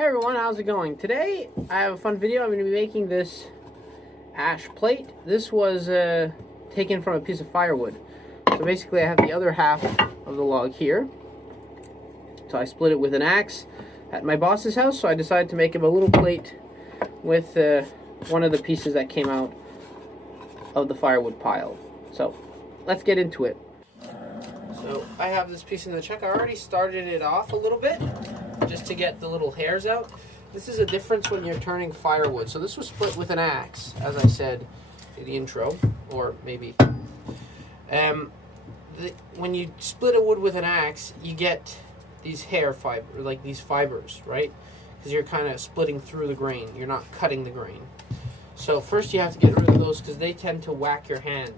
Hey everyone, how's it going? Today I have a fun video. I'm going to be making this ash plate. This was taken from a piece of firewood. So basically I have the other half of the log here. So I split it with an axe at my boss's house, so I decided to make him a little plate with one of the pieces that came out of the firewood pile. So let's get into it. So I have this piece in the chuck. I already started it off a little bit just to get the little hairs out. This is a difference when you're turning firewood. So this was split with an axe, as I said in the intro, or maybe. When you split a wood with an axe, you get these hair fiber, like these fibers, right? Because you're kind of splitting through the grain. You're not cutting the grain. So first you have to get rid of those because they tend to whack your hand.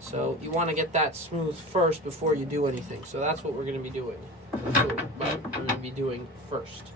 So you want to get that smooth first before you do anything. So that's what we're going to be doing. That's what I'm going to be doing first.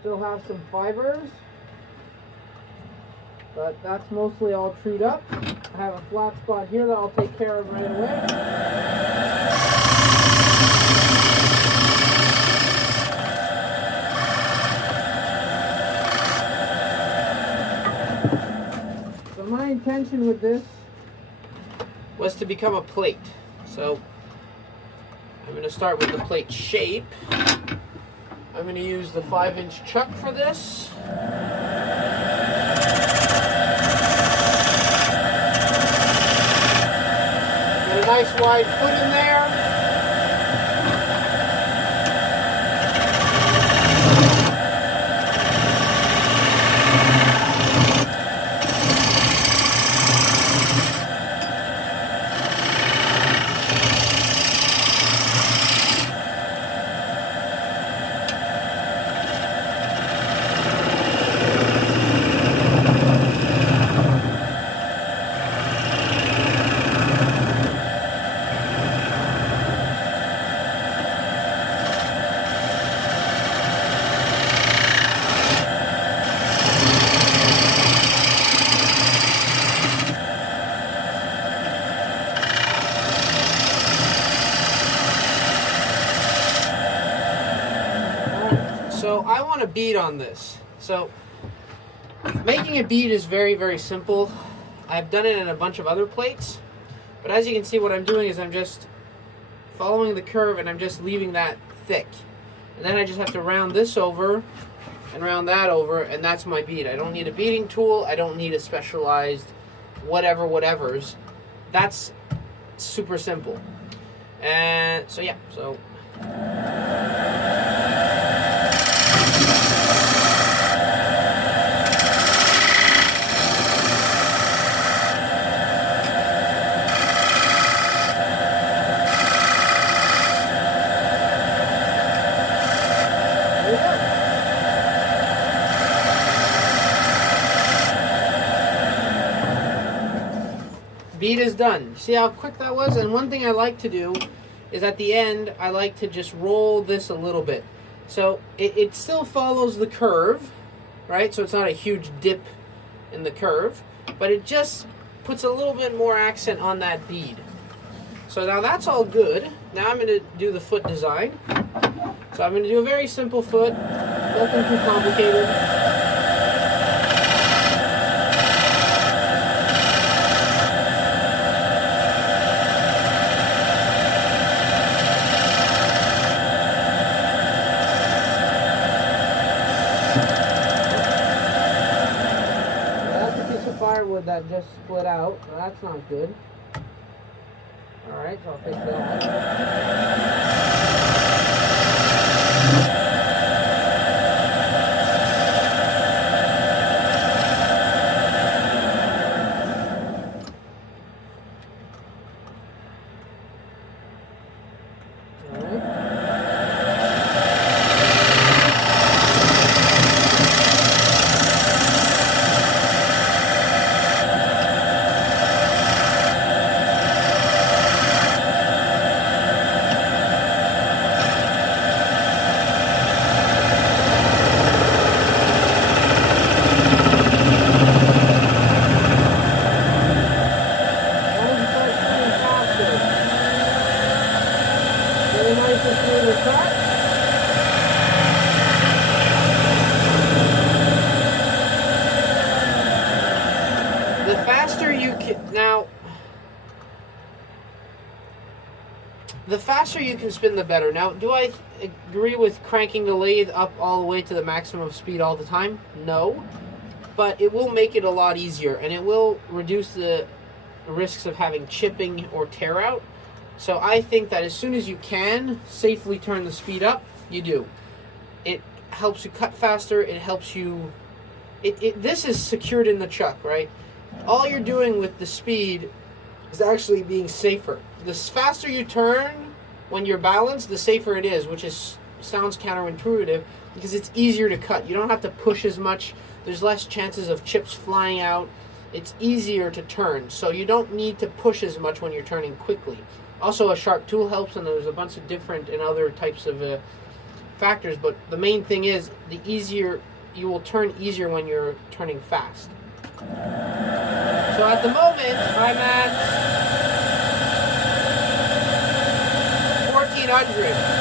Still have some fibers, but that's mostly all trued up. I have a flat spot here that I'll take care of right away. So my intention with this was to become a plate. So I'm going to start with the plate shape. I'm going to use the 5-inch chuck for this. Get a nice wide foot in there. So I want a bead on this. So making a bead is very, very simple. I've done it in a bunch of other plates, but as you can see, what I'm doing is I'm just following the curve and I'm just leaving that thick. And then I just have to round this over and round that over, and that's my bead. I don't need a beading tool. I don't need a specialized whatevers. That's super simple. And so yeah, so bead is done. See how quick that was? And one thing I like to do is at the end, I like to just roll this a little bit. So it still follows the curve, right? So it's not a huge dip in the curve, but it just puts a little bit more accent on that bead. So now that's all good. Now I'm going to do the foot design. So I'm going to do a very simple foot, nothing too complicated. That's a piece of firewood that just split out, so that's not good. Alright, so I'll fix that. The faster you can now, the faster you can spin, the better. Now, do I agree with cranking the lathe up all the way to the maximum speed all the time? No, but it will make it a lot easier, and it will reduce the risks of having chipping or tear out. So I think that as soon as you can safely turn the speed up, you do. It helps you cut faster. It helps you. This is secured in the chuck, right? All you're doing with the speed is actually being safer. The faster you turn when you're balanced, the safer it is, which sounds counterintuitive because it's easier to cut. You don't have to push as much. There's less chances of chips flying out. It's easier to turn, so you don't need to push as much when you're turning quickly. Also, a sharp tool helps, and there's a bunch of different and other types of factors, but the main thing is the easier you will turn easier when you're turning fast. So at the moment, I'm at 1400.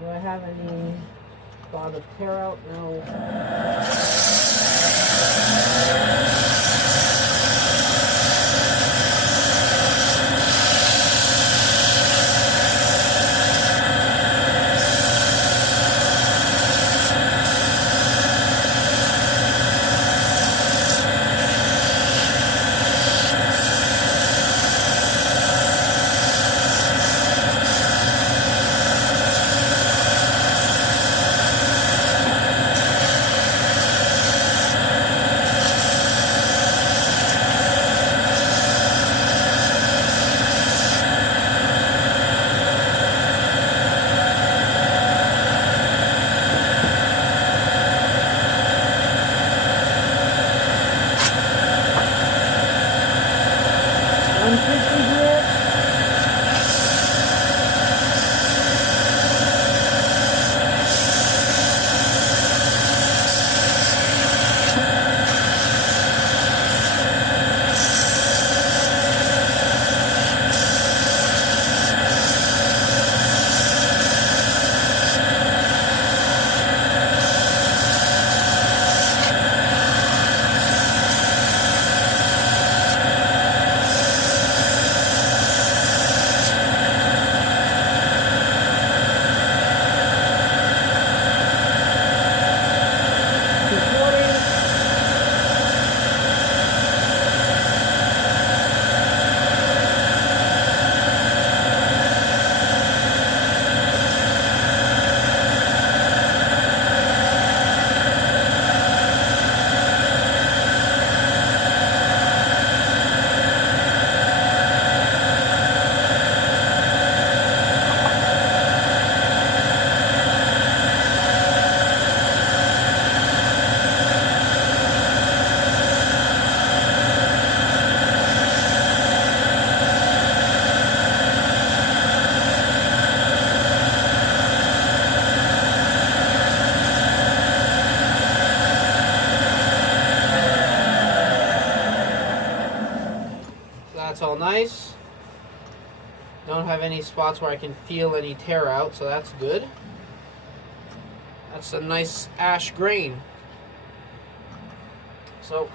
Do I have any thought of tear out? No. That's all nice. Don't have any spots where I can feel any tear out, so that's good. That's a nice ash grain. So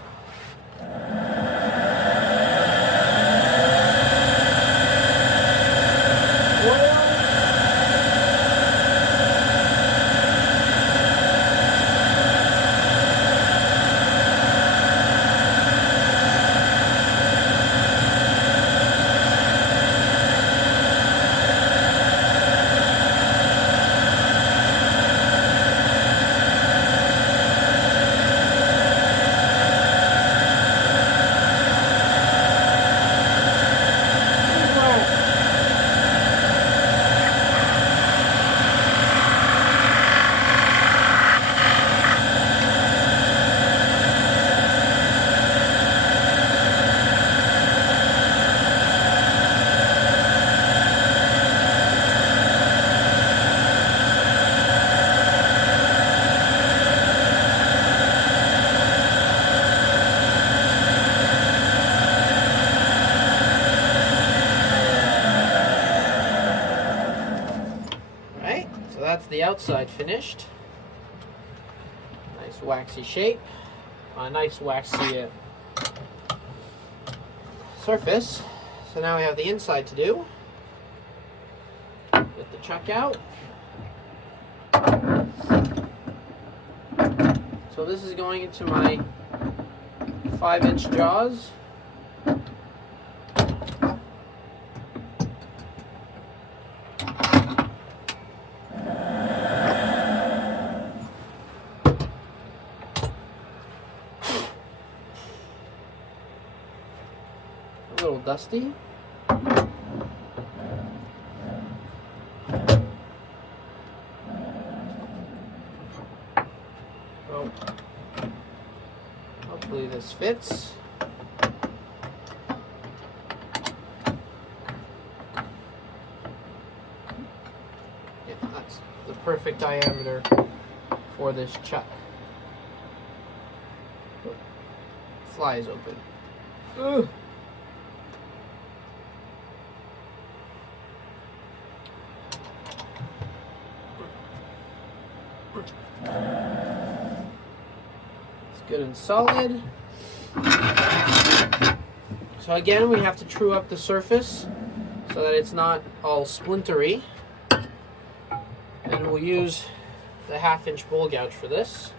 that's the outside finished. Nice waxy shape. A nice waxy surface. So now we have the inside to do. Get the chuck out. So this is going into my 5-inch jaws. A little dusty. So hopefully this fits. Yeah, that's the perfect diameter for this chuck. Flies open. Ugh. It's good and solid. So again, we have to true up the surface so that it's not all splintery. And we'll use the 1/2-inch bowl gouge for this.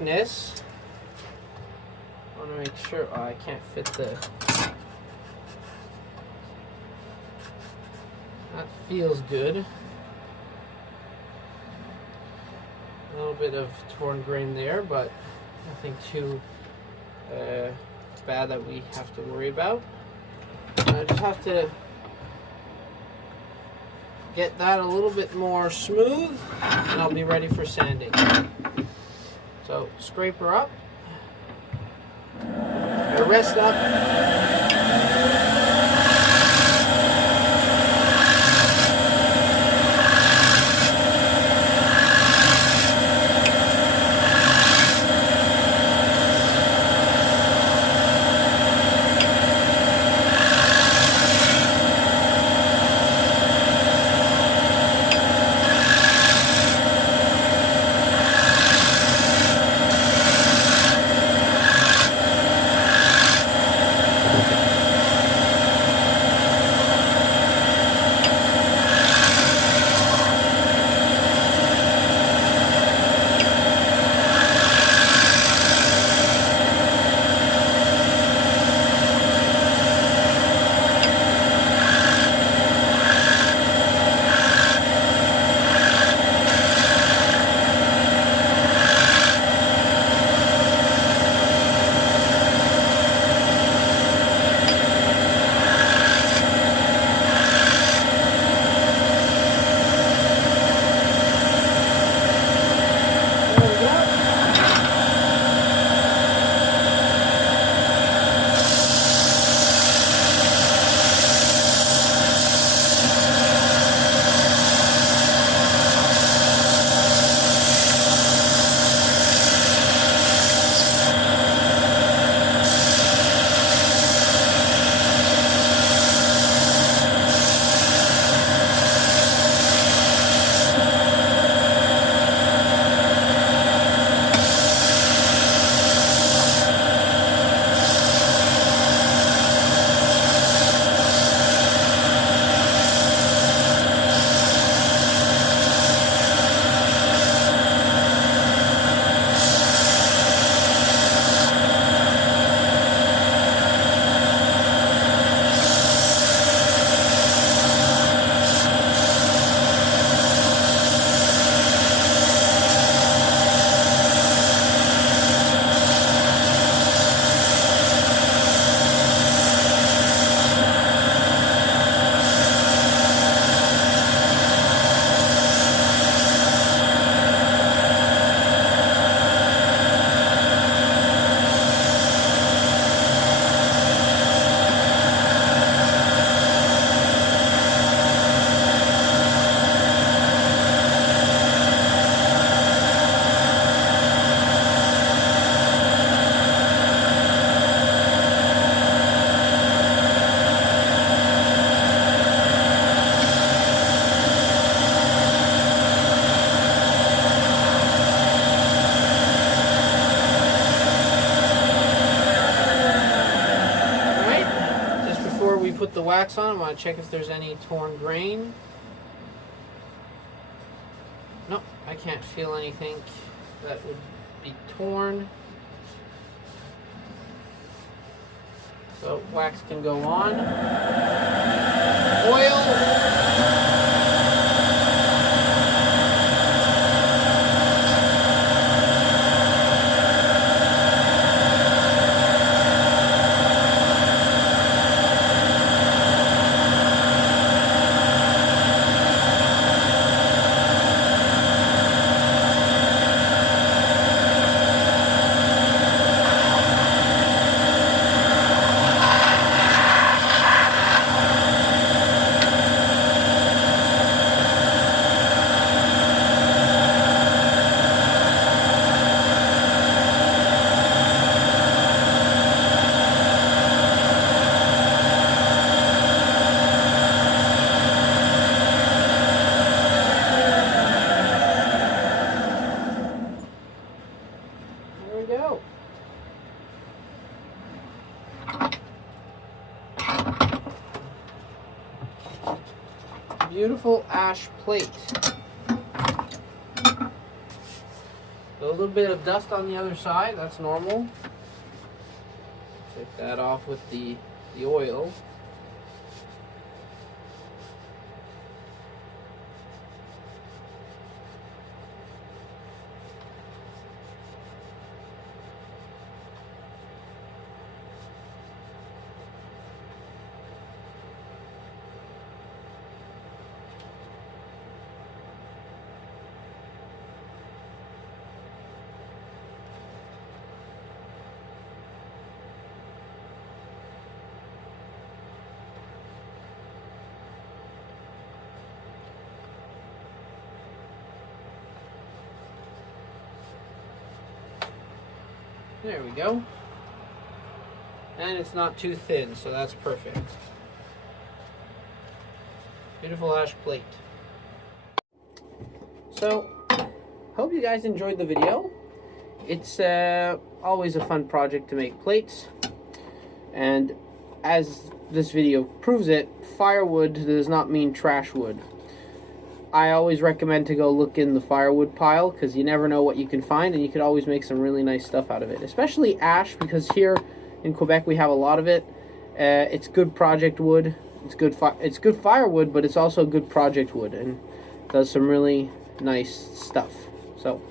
thickness. I want to make sure. Oh, I can't fit the. That feels good. A little bit of torn grain there, but nothing too bad that we have to worry about. I just have to get that a little bit more smooth, and I'll be ready for sanding. So scrape her up. Rest up. Put the wax on. I want to check if there's any torn grain. Nope, I can't feel anything that would be torn. So wax can go on. Oil. Go. Beautiful ash plate. Those little bit of dust on the other side. That's normal. Take that off with the oil. There we go. And it's not too thin, so that's perfect. Beautiful ash plate. So, hope you guys enjoyed the video. It's always a fun project to make plates. And as this video proves it, firewood does not mean trash wood. I always recommend to go look in the firewood pile because you never know what you can find, and you could always make some really nice stuff out of it. Especially ash, because here in Quebec we have a lot of it. It's good project wood. It's good firewood, but it's also good project wood and does some really nice stuff. So,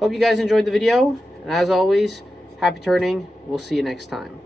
hope you guys enjoyed the video, and as always, happy turning. We'll see you next time.